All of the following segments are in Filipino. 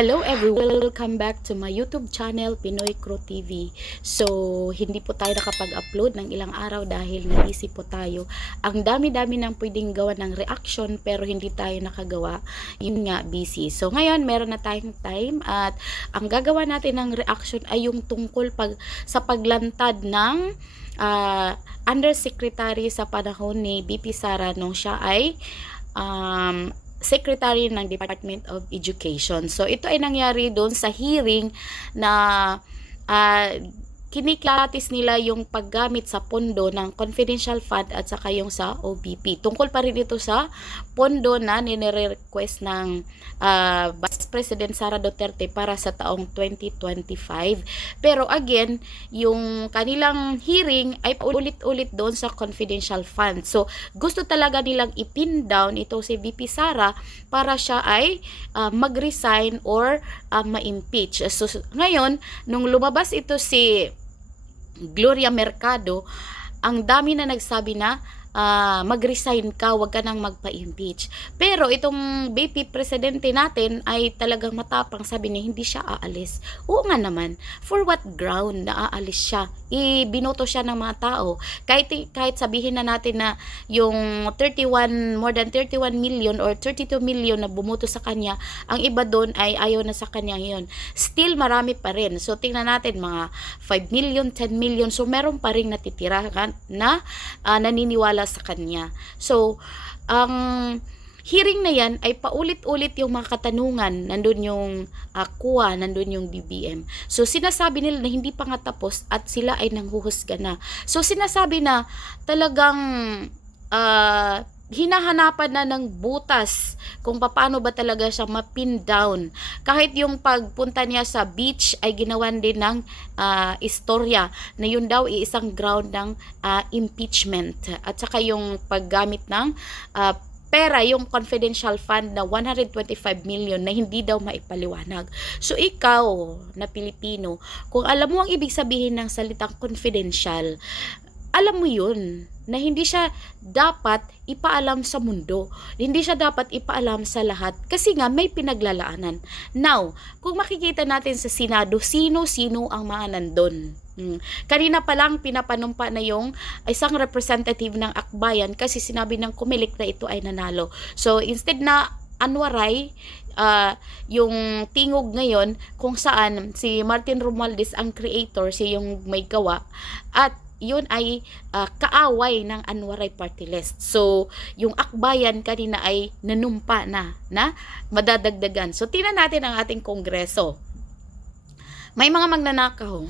Hello everyone! Welcome back to my YouTube channel, Pinoy Crew TV. So, hindi po tayo nakapag-upload ng ilang araw dahil busy po tayo. Ang dami-dami nang pwedeng gawa ng reaction pero hindi tayo nakagawa. Yun nga, busy. So, ngayon meron na tayong time at ang gagawa natin ng reaction ay yung tungkol sa paglantad ng Undersecretary sa panahon ni BP Sara nung siya ay Secretary ng Department of Education. So, ito ay nangyari doon sa hearing na kiniklatis nila yung paggamit sa pondo ng confidential fund at saka yung sa OBP. Tungkol pa rin ito sa pondo na nire-request ng Vice President Sara Duterte para sa taong 2025. Pero again, yung kanilang hearing ay ulit-ulit doon sa confidential fund. So, gusto talaga nilang ipin down ito si VP Sara para siya ay mag-resign or ma-impeach. So, ngayon, nung lumabas ito si Gloria Mercado, ang dami na nagsabi na mag-resign ka, wag ka nang magpa-impeach. Pero itong BP presidente natin ay talagang matapang, sabi niya hindi siya aalis. Oo nga naman, for what ground na aalis siya? Binoto siya ng mga tao. Kahit sabihin na natin na yung more than 31 million or 32 million na bumoto sa kanya, ang iba doon ay ayaw na sa kanya ngayon. Still marami pa rin. So tingnan natin mga 5 million, 10 million. So meron pa rin natitira na naniniwala sa kanya. So, ang hearing na yan ay paulit-ulit yung mga katanungan. Nandun yung KUA, nandun yung BBM. So, sinasabi nila na hindi pa nga tapos at sila ay nanghuhusga na. So, sinasabi na talagang hinahanapan na ng butas kung paano ba talaga siya mapin down. Kahit yung pagpunta niya sa beach ay ginawan din ng istorya na yun daw isang ground ng impeachment. At saka yung paggamit ng pera, yung confidential fund na 125 million na hindi daw maipaliwanag. So ikaw na Pilipino, kung alam mo ang ibig sabihin ng salitang confidential, alam mo yun, na hindi siya dapat ipaalam sa mundo. Hindi siya dapat ipaalam sa lahat kasi nga may pinaglalaanan. Now, kung makikita natin sa Senado, sino-sino ang mga nandun. Kanina pa lang pinapanumpa na yung isang representative ng Akbayan kasi sinabi ng Comelec na ito ay nanalo. So, instead na Anwaray, yung tingog ngayon kung saan si Martin Romualdez ang creator, siya yung may gawa, at yun ay kaaway ng Anwaray Party List. So, yung Akbayan kanina ay nanumpa na madadagdagan. So, tingnan natin ang ating kongreso. May mga magnanakaw.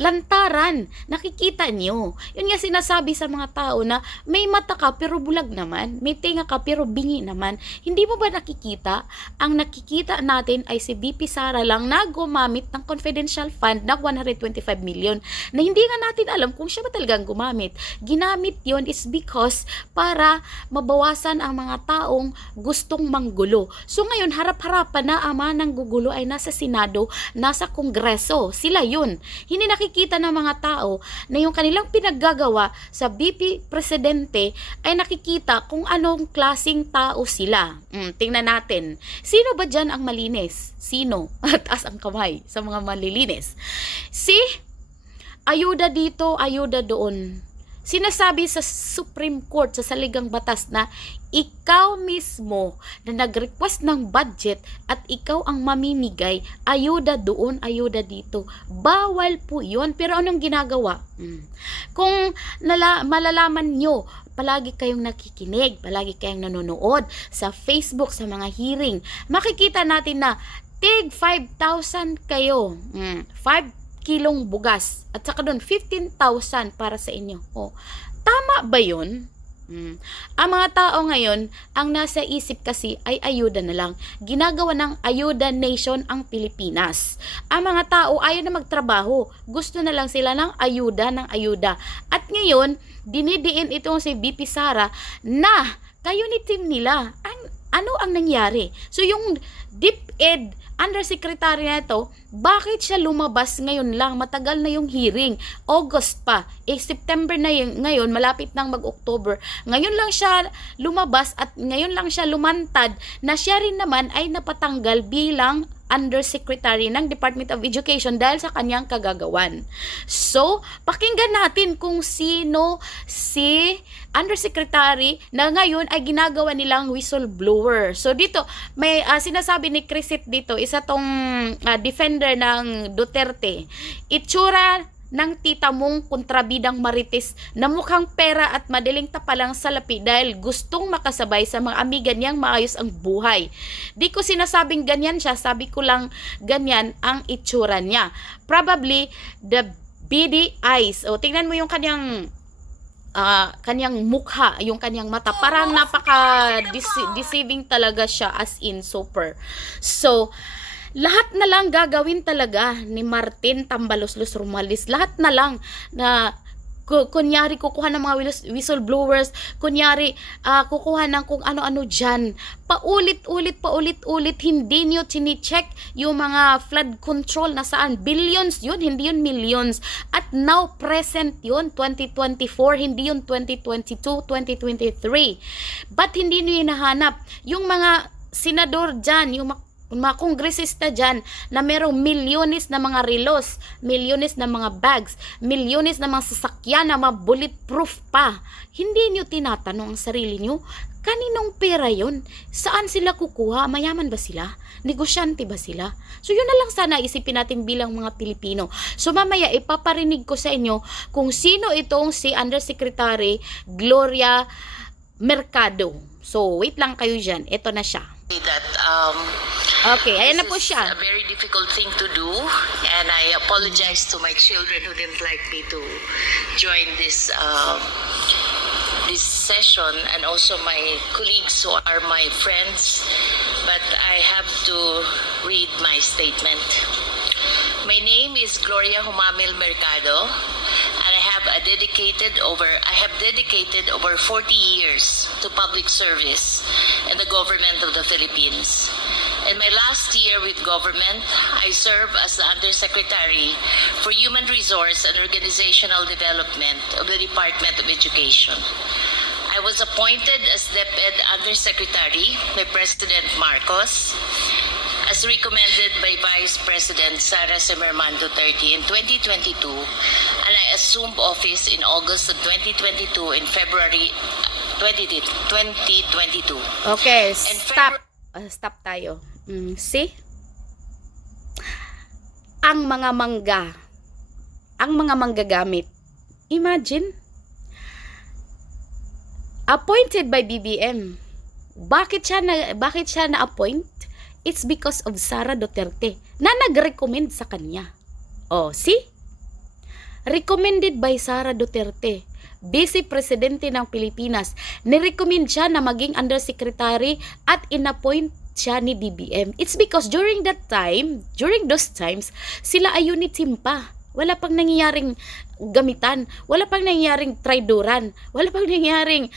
Lantaran, nakikita nyo. Yun nga sinasabi sa mga tao na may mata ka pero bulag naman, may tenga ka pero bingi naman. Hindi mo ba nakikita? Ang nakikita natin ay si BP Sara lang na gumamit ng confidential fund na 125 million na hindi nga natin alam kung siya ba talagang gumamit. Ginamit yon is because para mabawasan ang mga taong gustong manggulo. So ngayon, harap-harapan na ang mga nanggugulo ay nasa Senado, nasa Kongreso. Sila yun. Hindi nakikita ng mga tao na yung kanilang pinaggagawa sa BP Presidente ay nakikita kung anong klaseng tao sila. Tingnan natin. Sino ba dyan ang malinis? Sino? Taas ang kamay sa mga malilinis. Si ayuda dito, ayuda doon. Sinasabi sa Supreme Court, sa saligang batas na ikaw mismo na nag-request ng budget at ikaw ang mamimigay, ayuda doon, ayuda dito. Bawal po yun. Pero anong ginagawa? Kung malalaman nyo, palagi kayong nakikinig, palagi kayong nanonood sa Facebook, sa mga hearing, makikita natin na tig 5,000 kayo. 5 kilong bugas. At saka doon, 15,000 para sa inyo. Tama ba yun? Ang mga tao ngayon, ang nasa isip kasi ay ayuda na lang. Ginagawa ng ayuda nation ang Pilipinas. Ang mga tao ayaw na magtrabaho. Gusto na lang sila ng ayuda. At ngayon, dinidiin itong si BP Sara na kayo ni team nila. Ano ang nangyari? So yung DepEd Undersecretary na ito, bakit siya lumabas ngayon lang? Matagal na yung hearing. August pa. September na yung, ngayon, malapit nang mag-October. Ngayon lang siya lumabas at ngayon lang siya lumantad na siya rin naman ay napatanggal bilang Undersecretary ng Department of Education dahil sa kanyang kagagawan. So, pakinggan natin kung sino si Undersecretary na ngayon ay ginagawa nilang whistleblower. So, dito, may sinasabi ni Crisit dito, isa tong defender ng Duterte. Itsura ng tita mong kontrabidang marites na mukhang pera at madaling tapalang salapi dahil gustong makasabay sa mga amiga niyang maayos ang buhay. Di ko sinasabing ganyan siya, sabi ko lang ganyan ang itsura niya. Probably the beady eyes. O, tingnan mo yung kanyang mukha, yung kanyang mata. Parang napaka-deceiving talaga siya, as in super. So, lahat na lang gagawin talaga ni Martin Tambaloslos Romualdez. Lahat na lang na kunyari kukuha ng mga whistleblowers, kunyari kukuha ng kung ano-ano dyan. Paulit-ulit, hindi nyo chine-check yung mga flood control na saan. Billions yun, hindi yun millions. At now, present yun, 2024, hindi yun 2022, 2023. Ba't hindi nyo hinahanap? Yung mga senador dyan, yung mga kongresista dyan na merong milyones na mga relos, milyones na mga bags, milyones na mga sasakyan na mga bulletproof pa. Hindi nyo tinatanong ang sarili nyo, kaninong pera yon? Saan sila kukuha? Mayaman ba sila? Negosyante ba sila? So yun na lang sana isipin natin bilang mga Pilipino. So mamaya ipaparinig ko sa inyo kung sino itong si Undersecretary Gloria Mercado. So wait lang kayo dyan. Ito na siya. That Okay, ayan na po this is siya. a very difficult thing to do, and I apologize to my children who didn't like me to join this this session, and also my colleagues who are my friends, but I have to read my statement. My name is Gloria Humamil Mercado, and I have dedicated over 40 years to public service and the government of the Philippines. In my last year with government, I serve as the Undersecretary for Human Resource and Organizational Development of the Department of Education. I was appointed as DepEd Undersecretary by President Marcos, as recommended by Vice President Sara Semerman Duterte in 2022, and I assumed office in August of 2022 in February 2022. Okay, And stop tayo. See? Ang mga manggagamit. Imagine, appointed by BBM. Bakit siya na-appoint? It's because of Sara Duterte na nag-recommend sa kanya. Oh, see? Recommended by Sara Duterte, Vice Presidente ng Pilipinas. Nirecommend siya na maging Undersecretary at inappoint siya ni BBM. It's because during those times, sila ay unity pa. Wala pang nangyayaring gamitan, wala pang nangyayaring traidoran, wala pang nangyayaring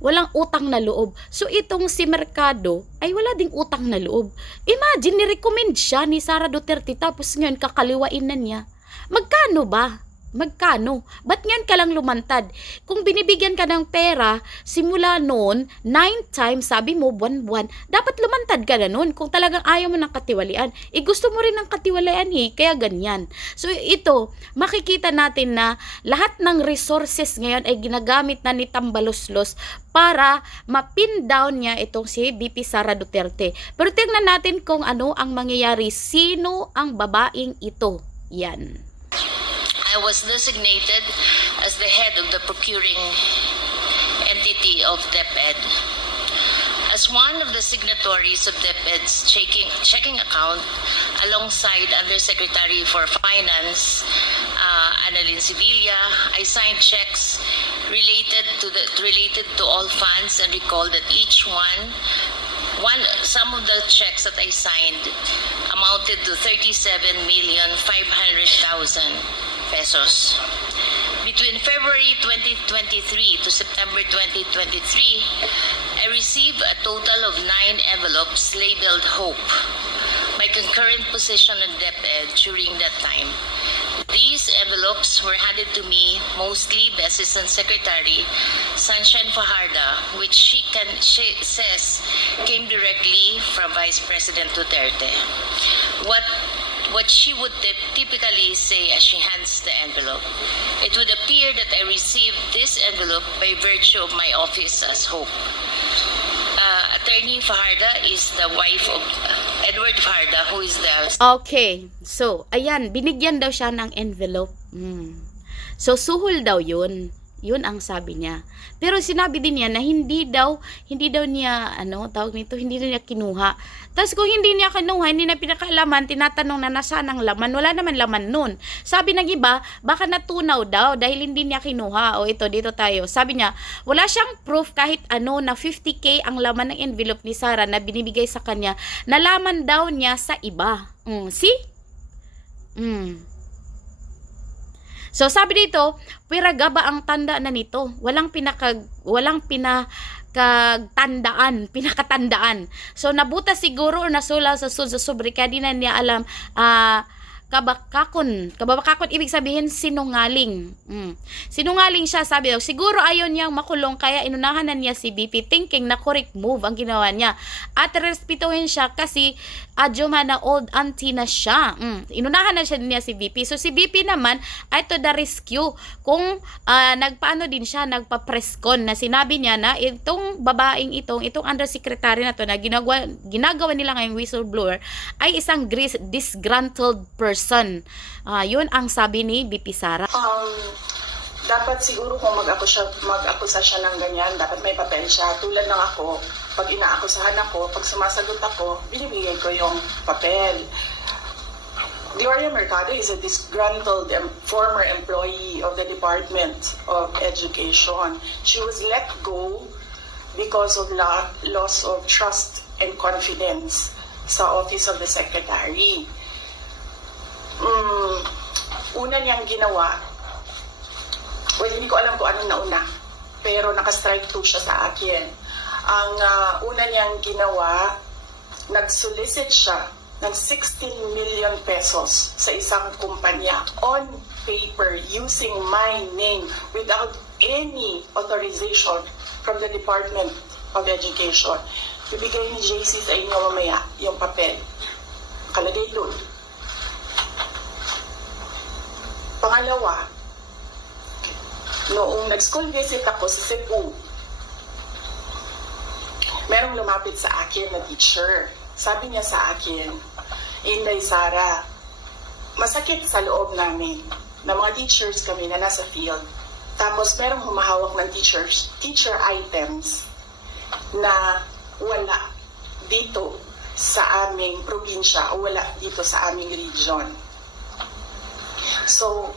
walang utang na loob. So itong si Mercado ay wala ding utang na loob. Imagine, ni-recommend siya ni Sara Duterte tapos ngayon kakaliwain na niya. Magkano ba? Magkano? Ba't ngayon ka lang lumantad? Kung binibigyan ka ng pera, simula noon, 9 times, sabi mo, buwan-buwan, dapat lumantad ka na noon kung talagang ayaw mo ng katiwalian. Gusto mo rin ng katiwalian, kaya ganyan. So ito, makikita natin na lahat ng resources ngayon ay ginagamit na ni Tambaloslos para mapin down niya itong si VP Sara Duterte. Pero tingnan natin kung ano ang mangyayari. Sino ang babaeng ito? Yan. I was designated as the head of the procuring entity of DepEd. As one of the signatories of DepEd's checking account, alongside Undersecretary for Finance, Annalyn Sevilla, I signed checks related to all funds and recall that some of the checks that I signed amounted to 37,500,000 pesos. Between February 2023 to September 2023, I received a total of 9 envelopes labeled Hope, my concurrent position at DepEd during that time. These envelopes were handed to me mostly by Assistant Secretary Sunshine Fajarda, which she says came directly from Vice President Duterte. what she would typically say as she hands the envelope. It would appear that I received this envelope by virtue of my office as Hope. Attorney Fajarda is the wife of Edward Fajarda, who is the... Okay. So, ayan, binigyan daw siya ng envelope. So, suhol daw yun. Yun ang sabi niya. Pero sinabi din niya na hindi daw niya, tawag nito, hindi daw niya kinuha. Tapos kung hindi niya kinuha, hindi na pinakaalaman, tinatanong na nasaan ang laman, wala naman laman nun. Sabi ng iba, baka natunaw daw dahil hindi niya kinuha. O ito, dito tayo. Sabi niya, wala siyang proof kahit na 50K ang laman ng envelope ni Sarah na binibigay sa kanya. Nalaman daw niya sa iba. See? So sabi dito, piragaba ang tanda na nito. Walang pinakatandaan. So nabuta siguro or nasula sa sobrika, di na niya alam kabakakon ibig sabihin sinungaling. Sinungaling siya, sabi daw. Siguro ayaw niyang makulong kaya inunahan na niya si BP thinking na correct move ang ginawa niya. At respetuhin siya kasi adyo na old auntie na siya. Inunahan na niya si BP. So si BP naman ay to the rescue. Kung nagpaano din siya, nagpa-presscon na sinabi niya na itong babaeng itong undersecretary na to na ginagawa nila ngayong whistleblower ay isang disgruntled person. Yun ang sabi ni BP Sara. Dapat siguro kung mag-akusa siya ng ganyan, dapat may papel siya. Tulad ng ako, pag inaakusahan ako, pag sumasagot ako, binibigay ko yung papel. Gloria Mercado is a disgruntled former employee of the Department of Education. She was let go because of loss of trust and confidence sa Office of the Secretary. Una niyang ginawa, well, hindi ko alam kung anong nauna, pero naka-strike 2 siya sa akin. Ang una niyang ginawa, nag-solicit siya ng 16 million pesos sa isang kumpanya on paper using my name without any authorization from the Department of Education. Bibigay ni JC sa inyo mamaya yung papel. Kalagay doon. Pangalawa, noong nag-school visit ako sa Cebu, merong lumapit sa akin na teacher. Sabi niya sa akin, Inday Sara, masakit sa loob namin na mga teachers kami na nasa field. Tapos merong humahawak ng teacher items na wala dito sa aming probinsya o wala dito sa aming region. So,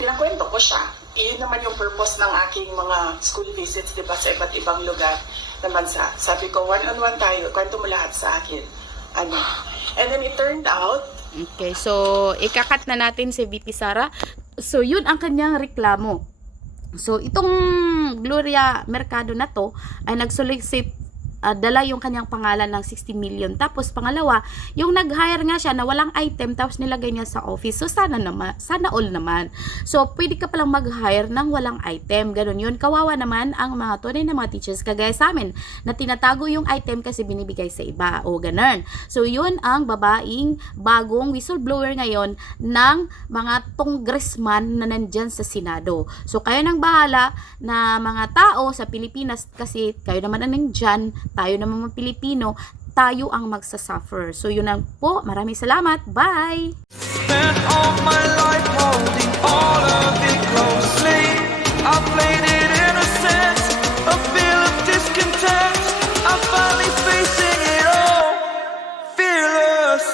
pinakwento ko siya. Iyon naman yung purpose ng aking mga school visits, di ba, sa iba't ibang lugar na bansa. Sabi ko, one-on-one tayo, kwento mo lahat sa akin. And then it turned out, okay, so ikakat na natin si VP Sara. So, yun ang kanyang reklamo. So, itong Gloria Mercado na to ay nag-solicit, dala yung kanyang pangalan ng 60 million. Tapos pangalawa, yung nag-hire nga siya na walang item tapos nilagay niya sa office. So sana all naman. So pwede ka palang mag-hire ng walang item. Ganun yun. Kawawa naman ang mga tunay na mga teachers kagaya sa amin na tinatago yung item kasi binibigay sa iba. O ganun. So yun ang babaeng bagong whistleblower ngayon ng mga congressman na nandyan sa Senado. So kayo nang bahala na mga tao sa Pilipinas kasi kayo naman ang nandyan, tayo naman mga Pilipino, tayo ang magsasuffer. So yun lang po. Maraming salamat. Bye! Spent all my life holding all of it closely. I played it innocent, a feel of discontent. I'm finally facing it all, fearless.